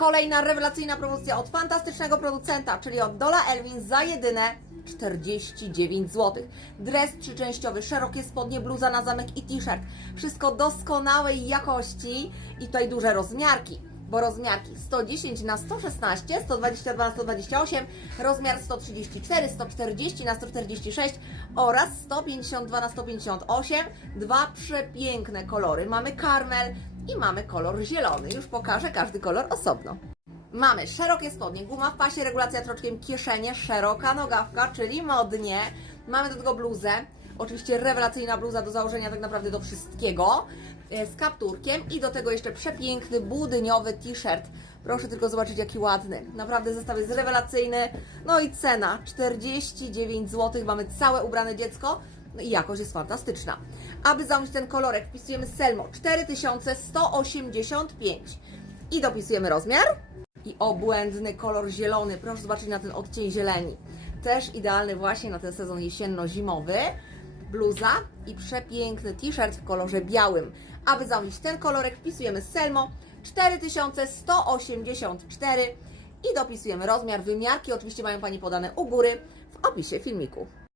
Kolejna rewelacyjna promocja od fantastycznego producenta, czyli od Dola Elwin za jedyne 49 zł. Dres trzyczęściowy, szerokie spodnie, bluza na zamek i t-shirt. Wszystko doskonałej jakości i tutaj duże rozmiarki. Bo rozmiarki 110 na 116, 122 na 128, rozmiar 134, 140 na 146 oraz 152 na 158. Dwa przepiękne kolory. Mamy karmel i mamy kolor zielony. Już pokażę każdy kolor osobno. Mamy szerokie spodnie, guma w pasie, regulacja troczkiem, kieszenie, szeroka nogawka, czyli modnie. Mamy do tego bluzę, oczywiście rewelacyjna bluza do założenia tak naprawdę do wszystkiego, z kapturkiem i do tego jeszcze przepiękny budyniowy t-shirt. Proszę tylko zobaczyć jaki ładny. Naprawdę zestaw jest rewelacyjny. No i cena 49 zł. Mamy całe ubrane dziecko. No i jakość jest fantastyczna. Aby zamówić ten kolorek, wpisujemy Selmo 4185 i dopisujemy rozmiar i obłędny kolor zielony. Proszę zobaczyć na ten odcień zieleni. Też idealny właśnie na ten sezon jesienno-zimowy. Bluza i przepiękny t-shirt w kolorze białym. Aby zamówić ten kolorek, wpisujemy Selmo 4184 i dopisujemy rozmiar. Wymiarki oczywiście mają Pani podane u góry w opisie filmiku.